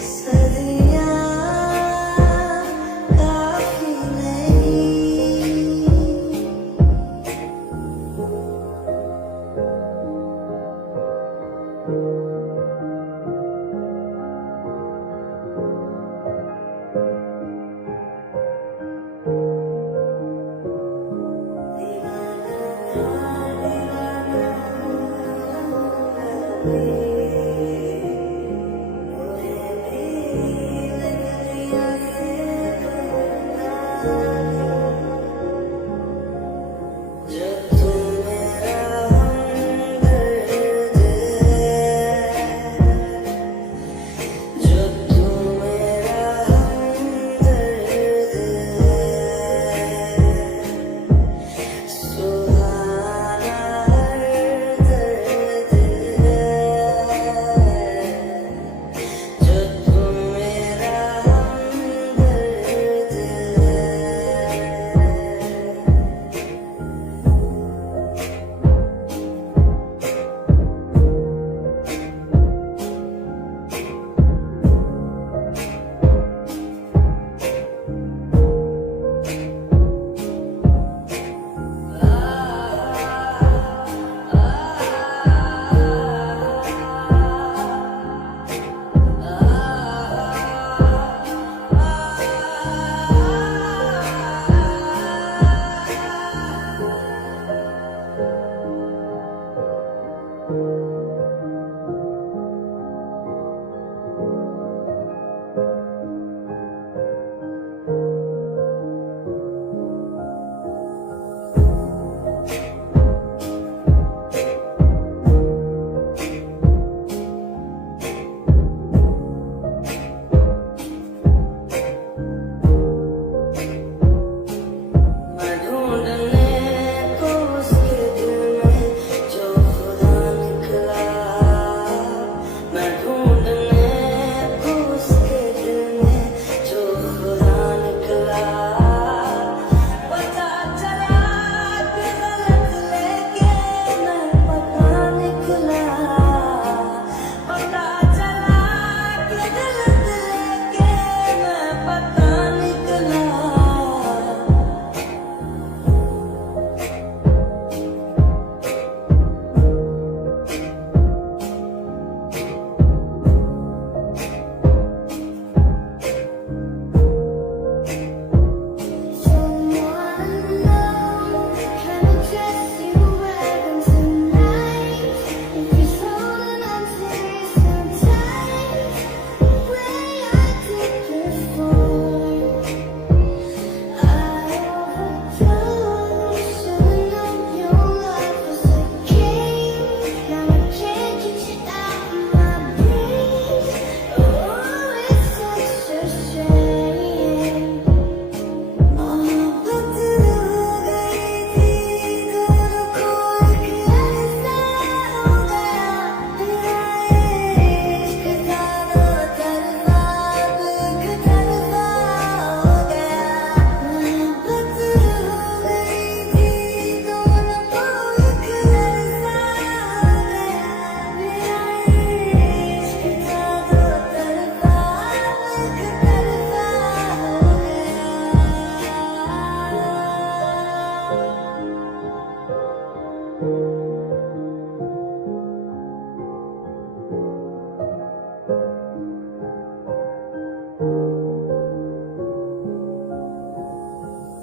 सदियाँ काफी नहीं।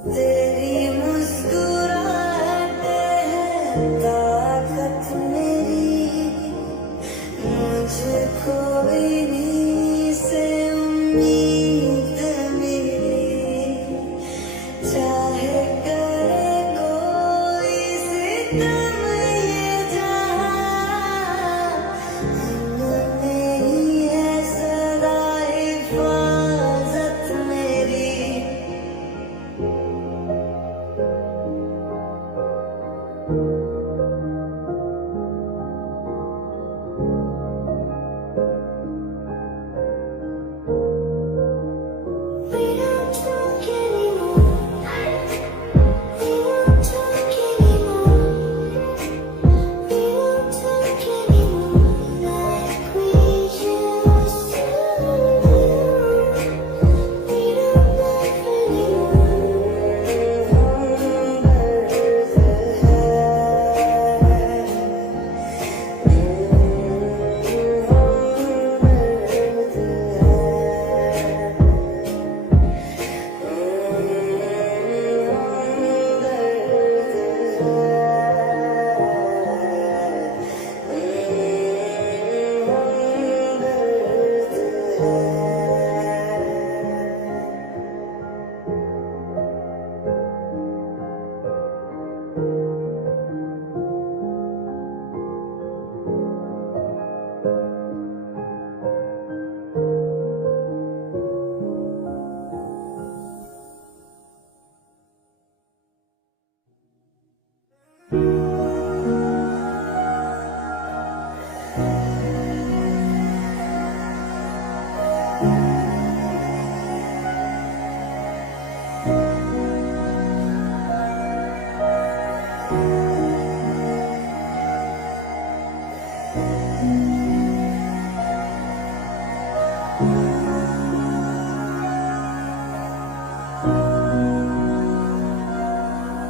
तेरी मुस्कुराहट है ताकत मेरी, मुझको इन्हीं से उम्मीद मेरी। चाहे करे कोई सितम ये जहां, इनमें ही है सदा हिफाजत मेरी।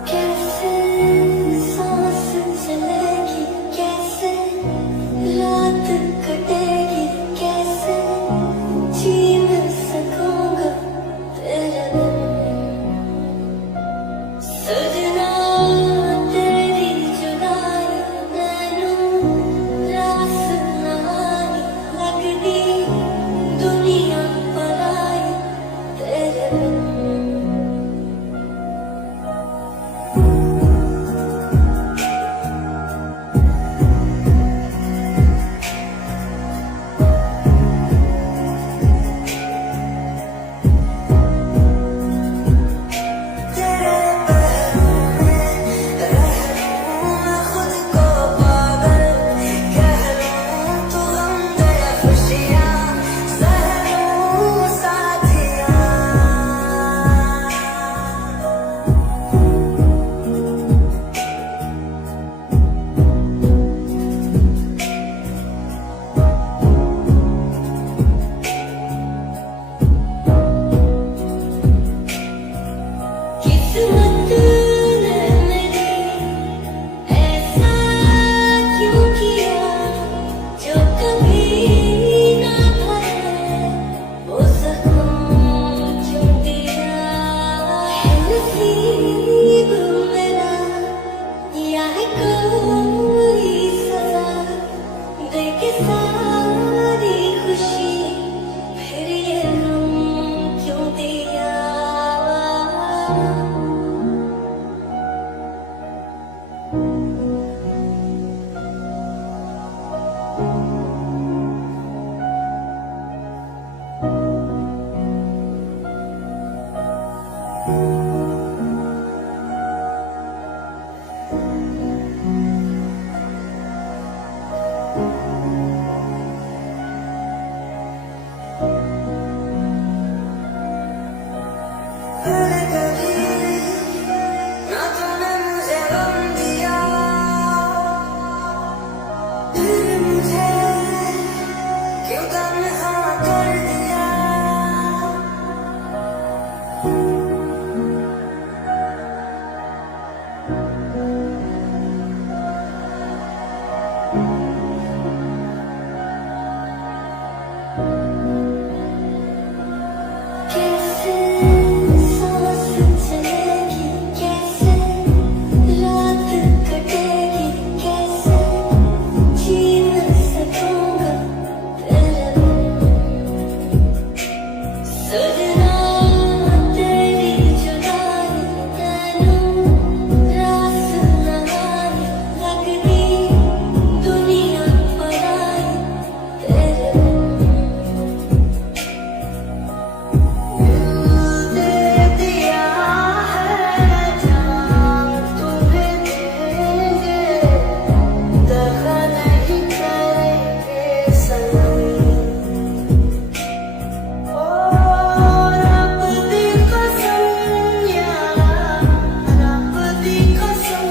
कैसे सांस चलेगी, कैसे रात कटेगी, कैसे जी न सकूंगा तेरे बिन। सजना तेरी जुदाई मैनू रास नहानी लगदी, दुनिया पराई तेरे बिन। किस्मत ने मेरी ऐसा क्यों किया, जो कभी ना भरे वो जख्म क्यों दिया। है नसीब मेरा या है कोई सजा, दे के सारी खुशी फिर ये गम क्यों दिया। पहले कभी ना तूने मुझे गम दिया, फिर मुझे क्यों तन्हा कर दिया। कैसे सांस चलेगी, कैसे रात कटेगी, कैसे जी न सकूंगा तेरे बिन। सजना तेरी जुदाई मैनू रास नहानी लगदी, दुनिया पराई तेरे बिन। दे दिया है जान तुम्हें देंगे, दगा नहीं करेंगे सनम। ओ रब दी कसम यारा, रब दी कसम।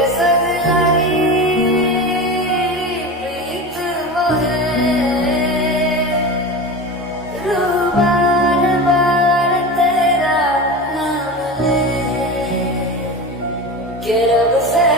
तेरे संग लारी प्रीत वो है रूह बार बार तेरा नाम ले के रब से